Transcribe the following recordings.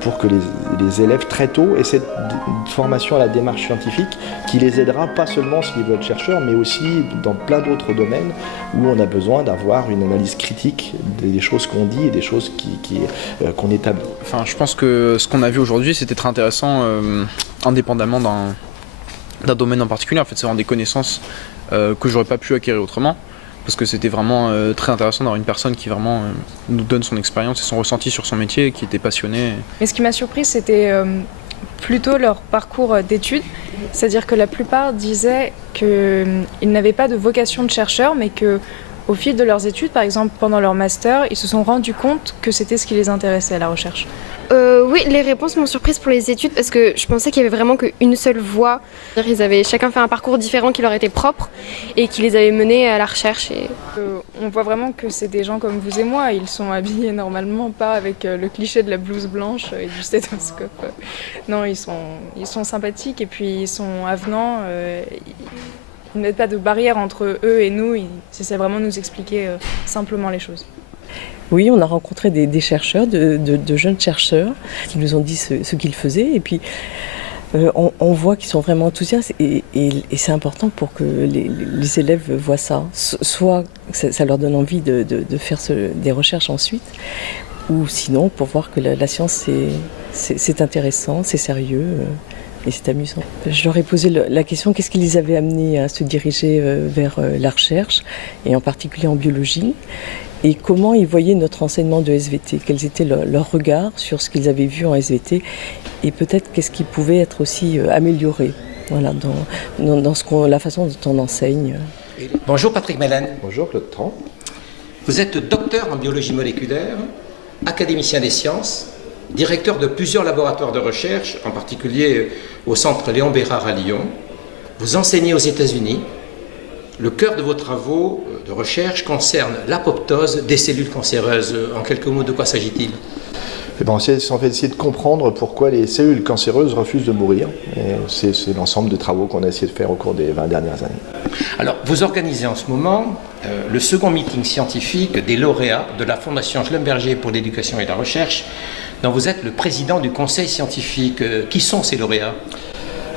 pour que les élèves très tôt aient cette formation à la démarche scientifique qui les aidera pas seulement s'ils veulent être chercheurs, mais aussi dans plein d'autres domaines où on a besoin d'avoir une analyse critique des choses qu'on dit et des choses qu'on établit. Enfin, je pense que ce qu'on a vu aujourd'hui, c'était très intéressant, indépendamment d'un domaine en particulier. En fait, c'est vraiment des connaissances que j'aurais pas pu acquérir autrement, parce que c'était vraiment très intéressant d'avoir une personne qui vraiment nous donne son expérience et son ressenti sur son métier, qui était passionnée. Mais ce qui m'a surpris, c'était plutôt leur parcours d'études, c'est-à-dire que la plupart disaient qu'ils n'avaient pas de vocation de chercheur, mais qu'au fil de leurs études, par exemple pendant leur master, ils se sont rendus compte que c'était ce qui les intéressait à la recherche. Oui, les réponses m'ont surprise pour les études parce que je pensais qu'il y avait vraiment qu'une seule voie. Ils avaient chacun fait un parcours différent qui leur était propre et qui les avait menés à la recherche. On voit vraiment que c'est des gens comme vous et moi. Ils sont habillés normalement, pas avec le cliché de la blouse blanche et du stéthoscope. Non, ils sont sympathiques et puis ils sont avenants. Ils ne mettent pas de barrière entre eux et nous. Ils essaient vraiment de nous expliquer simplement les choses. Oui, on a rencontré des chercheurs, de jeunes chercheurs qui nous ont dit ce qu'ils faisaient. Et puis, on voit qu'ils sont vraiment enthousiastes et c'est important pour que les élèves voient ça. Soit ça leur donne envie de faire des recherches ensuite, ou sinon pour voir que la science, c'est intéressant, c'est sérieux. Et c'est amusant. Je leur ai posé la question, qu'est-ce qui les avait amenés à se diriger vers la recherche, et en particulier en biologie, et comment ils voyaient notre enseignement de SVT, quels étaient leurs regards sur ce qu'ils avaient vu en SVT, et peut-être qu'est-ce qui pouvait être aussi amélioré dans la façon dont on enseigne. Bonjour Patrick Mellen. Bonjour Claude Tran. Vous êtes docteur en biologie moléculaire, académicien des sciences, directeur de plusieurs laboratoires de recherche, en particulier au centre Léon Bérard à Lyon. Vous enseignez aux États-Unis. Le cœur de vos travaux de recherche concerne l'apoptose des cellules cancéreuses. En quelques mots, de quoi s'agit-il ? On va essayer de comprendre pourquoi les cellules cancéreuses refusent de mourir. C'est l'ensemble des travaux qu'on a essayé de faire au cours des 20 dernières années. Alors, vous organisez en ce moment le second meeting scientifique des lauréats de la Fondation Schlumberger pour l'éducation et la recherche, dont vous êtes le président du conseil scientifique. Qui sont ces lauréats ?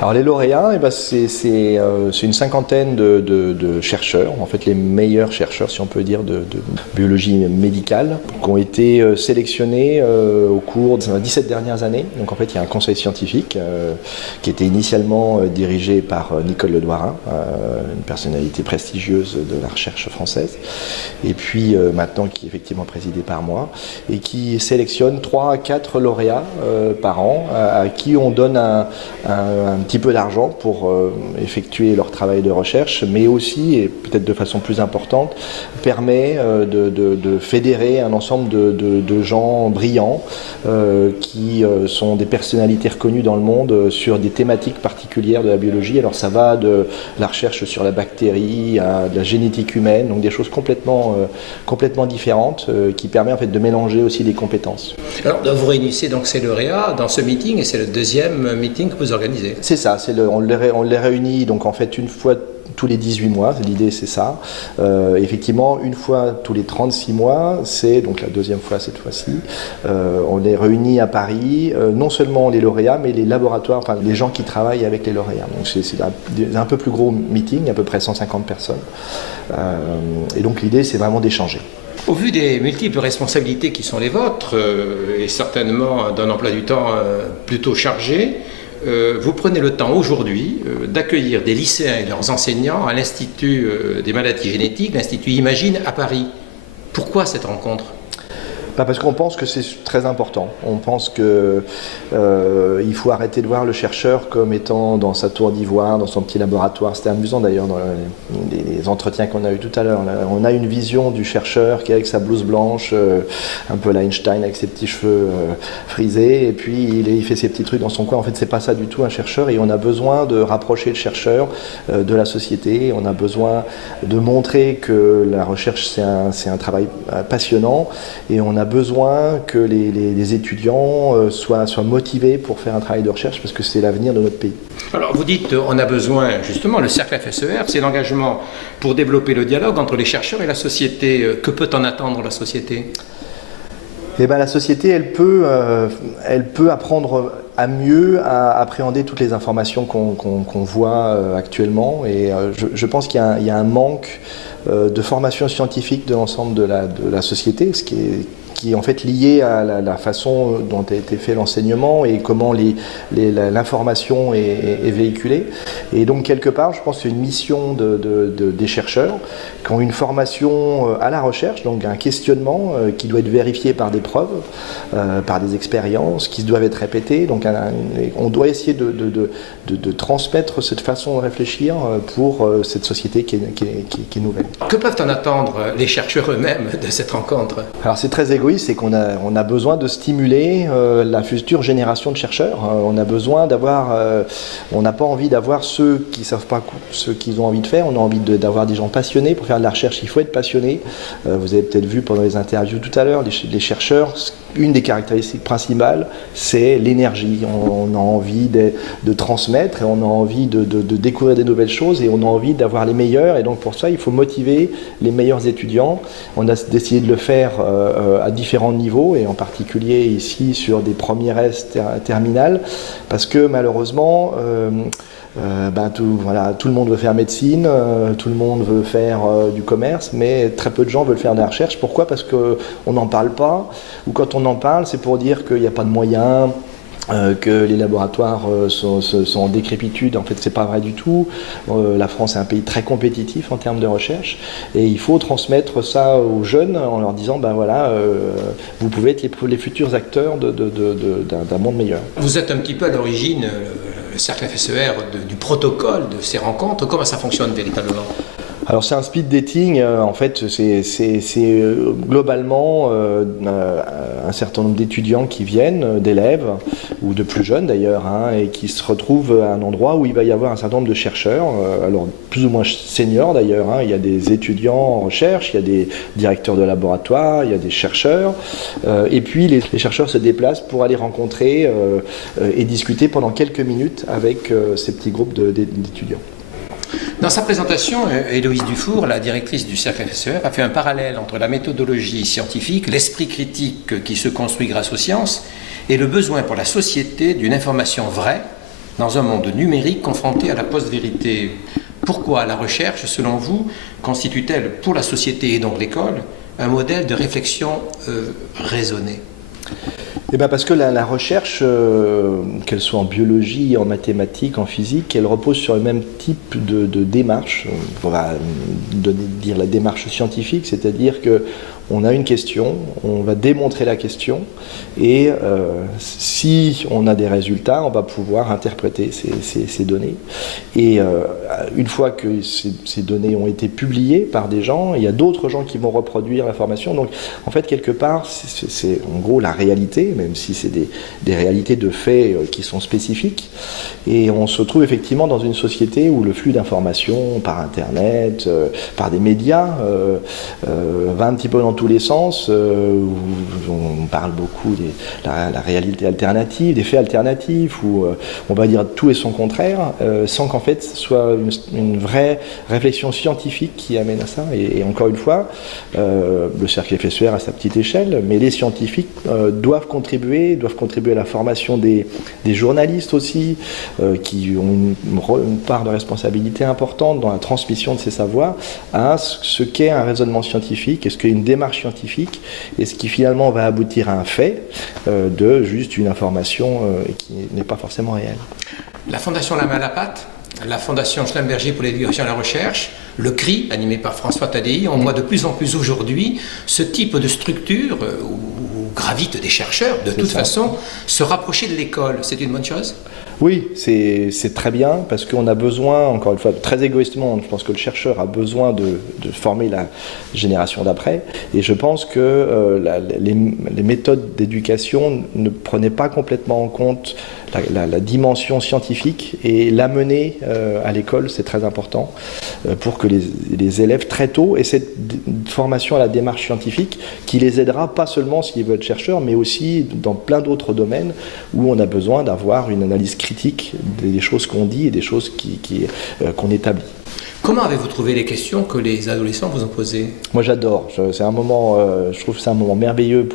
Alors les lauréats, c'est une cinquantaine de chercheurs, en fait les meilleurs chercheurs, si on peut dire, de biologie médicale, qui ont été sélectionnés au cours des 17 dernières années. Donc en fait il y a un conseil scientifique qui était initialement dirigé par Nicole Ledouarin, une personnalité prestigieuse de la recherche française, et puis maintenant qui est effectivement présidé par moi, et qui sélectionne 3 à 4 lauréats par an, à qui on donne un petit peu d'argent pour effectuer leur travail de recherche, mais aussi, et peut-être de façon plus importante, permet de fédérer un ensemble de gens brillants qui sont des personnalités reconnues dans le monde sur des thématiques particulières de la biologie. Alors ça va de la recherche sur la bactérie à de la génétique humaine, donc des choses complètement différentes qui permet en fait de mélanger aussi des compétences. Alors vous réunissez donc ces lauréats dans ce meeting et c'est le deuxième meeting que vous organisez. C'est ça, on les réunit donc en fait une fois tous les 18 mois, l'idée c'est ça. Effectivement, une fois tous les 36 mois, c'est donc la deuxième fois cette fois-ci. On les réunit à Paris, non seulement les lauréats, mais les laboratoires, enfin les gens qui travaillent avec les lauréats. Donc c'est un peu plus gros meeting, à peu près 150 personnes. Et donc l'idée c'est vraiment d'échanger. Au vu des multiples responsabilités qui sont les vôtres, et certainement d'un emploi du temps plutôt chargé, vous prenez le temps aujourd'hui d'accueillir des lycéens et leurs enseignants à l'Institut des maladies génétiques, l'Institut Imagine à Paris. Pourquoi cette rencontre ? Parce qu'on pense que c'est très important. On pense qu'il faut arrêter de voir le chercheur comme étant dans sa tour d'ivoire, dans son petit laboratoire. C'était amusant d'ailleurs dans les entretiens qu'on a eu tout à l'heure. On a une vision du chercheur qui est avec sa blouse blanche, un peu la Einstein avec ses petits cheveux frisés, et puis il fait ses petits trucs dans son coin. En fait, c'est pas ça du tout un chercheur, et on a besoin de rapprocher le chercheur de la société. On a besoin de montrer que la recherche c'est un travail passionnant, et on a besoin que les étudiants soient motivés pour faire un travail de recherche parce que c'est l'avenir de notre pays. Alors vous dites on a besoin, justement, le cercle FSER, c'est l'engagement pour développer le dialogue entre les chercheurs et la société. Que peut en attendre la société ? Eh ben, la société, elle peut apprendre à mieux à appréhender toutes les informations qu'on voit actuellement. Et je pense qu'il y a un manque de formation scientifique de l'ensemble de la société, ce qui est en fait lié à la façon dont a été fait l'enseignement et comment l'information est véhiculée. Et donc quelque part, je pense que c'est une mission des chercheurs qui ont une formation à la recherche, donc un questionnement qui doit être vérifié par des preuves, par des expériences qui doivent être répétées. Donc on doit essayer de transmettre cette façon de réfléchir pour cette société qui est nouvelle. Que peuvent en attendre les chercheurs eux-mêmes de cette rencontre? Alors c'est très égoïste, c'est qu'on a besoin de stimuler la future génération de chercheurs. On a besoin d'avoir, on n'a pas envie d'avoir ceux qui ne savent pas ce qu'ils ont envie de faire, on a envie d'avoir des gens passionnés. Pour faire de la recherche, il faut être passionné. Vous avez peut-être vu pendant les interviews tout à l'heure, les chercheurs, une des caractéristiques principales, c'est l'énergie. On a envie de transmettre et on a envie de découvrir des nouvelles choses et on a envie d'avoir les meilleurs. Et donc pour ça, il faut motiver les meilleurs étudiants. On a décidé de le faire à différents niveaux et en particulier ici sur des premières S terminales parce que malheureusement tout le monde veut faire médecine, tout le monde veut faire du commerce, mais très peu de gens veulent faire de la recherche. Pourquoi? Parce qu'on n'en parle pas, ou quand on en parle, c'est pour dire qu'il n'y a pas de moyens, que les laboratoires sont en décrépitude. En fait, c'est pas vrai du tout. La France est un pays très compétitif en termes de recherche et il faut transmettre ça aux jeunes en leur disant vous pouvez être les futurs acteurs d'un monde meilleur. Vous êtes un petit peu à l'origine, le cercle FSER, du protocole de ces rencontres. Comment ça fonctionne véritablement? Alors c'est un speed dating, en fait c'est globalement un certain nombre d'étudiants qui viennent, d'élèves, ou de plus jeunes d'ailleurs, et qui se retrouvent à un endroit où il va y avoir un certain nombre de chercheurs, alors plus ou moins seniors d'ailleurs, il y a des étudiants en recherche, il y a des directeurs de laboratoire, il y a des chercheurs, et puis les chercheurs se déplacent pour aller rencontrer et discuter pendant quelques minutes avec ces petits groupes d'étudiants. Dans sa présentation, Héloïse Dufour, la directrice du cercle FSER, a fait un parallèle entre la méthodologie scientifique, l'esprit critique qui se construit grâce aux sciences, et le besoin pour la société d'une information vraie dans un monde numérique confronté à la post-vérité. Pourquoi la recherche, selon vous, constitue-t-elle pour la société et donc l'école un modèle de réflexion raisonnée? Parce que la recherche, qu'elle soit en biologie, en mathématiques, en physique, elle repose sur le même type de démarche. On va dire la démarche scientifique, c'est-à-dire que on a une question, on va démontrer la question et si on a des résultats, on va pouvoir interpréter ces données. Et une fois que ces données ont été publiées par des gens, il y a d'autres gens qui vont reproduire l'information. Donc en fait, quelque part, c'est en gros la réalité, même si c'est des réalités de faits qui sont spécifiques. Et on se trouve effectivement dans une société où le flux d'informations par Internet, par des médias, va un petit peu dans tous les sens, où on parle beaucoup de la réalité alternative, des faits alternatifs, où on va dire tout et son contraire, sans qu'en fait ce soit une vraie réflexion scientifique qui amène à ça. Et encore une fois, le cercle FSER à sa petite échelle, mais les scientifiques doivent contribuer à la formation des journalistes aussi, qui ont une part de responsabilité importante dans la transmission de ces savoirs à ce qu'est un raisonnement scientifique, et ce qu'est une démarche scientifique, et ce qui finalement va aboutir à un fait de juste une information qui n'est pas forcément réelle. La Fondation La Main à la Pâte, la Fondation Schlumberger pour l'éducation et la recherche, le CRI, animé par François Tadei, on voit de plus en plus aujourd'hui ce type de structure où gravitent des chercheurs, de toute façon, se rapprocher de l'école. C'est une bonne chose ? Oui, c'est très bien, parce qu'on a besoin, encore une fois, très égoïstement, je pense que le chercheur a besoin de former la génération d'après, et je pense que les méthodes d'éducation ne prenaient pas complètement en compte la dimension scientifique, et l'amener à l'école, c'est très important, pour que les élèves très tôt aient cette formation à la démarche scientifique qui les aidera pas seulement s'ils veulent être chercheurs, mais aussi dans plein d'autres domaines où on a besoin d'avoir une analyse critique des choses qu'on dit et des choses qu'on établit. Comment avez-vous trouvé les questions que les adolescents vous ont posées? Moi j'adore, c'est un moment, je trouve que c'est un moment merveilleux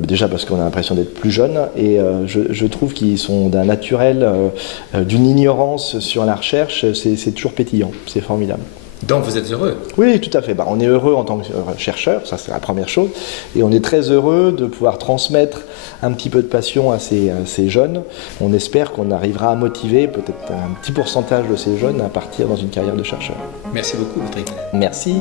déjà parce qu'on a l'impression d'être plus jeune et je trouve qu'ils sont d'un naturel, d'une ignorance sur la recherche, c'est toujours pétillant, c'est formidable. Donc vous êtes heureux? Oui, tout à fait. On est heureux en tant que chercheur, ça c'est la première chose, et on est très heureux de pouvoir transmettre un petit peu de passion à ces jeunes. On espère qu'on arrivera à motiver peut-être un petit pourcentage de ces jeunes à partir dans une carrière de chercheur. Merci beaucoup, Patrick. Merci.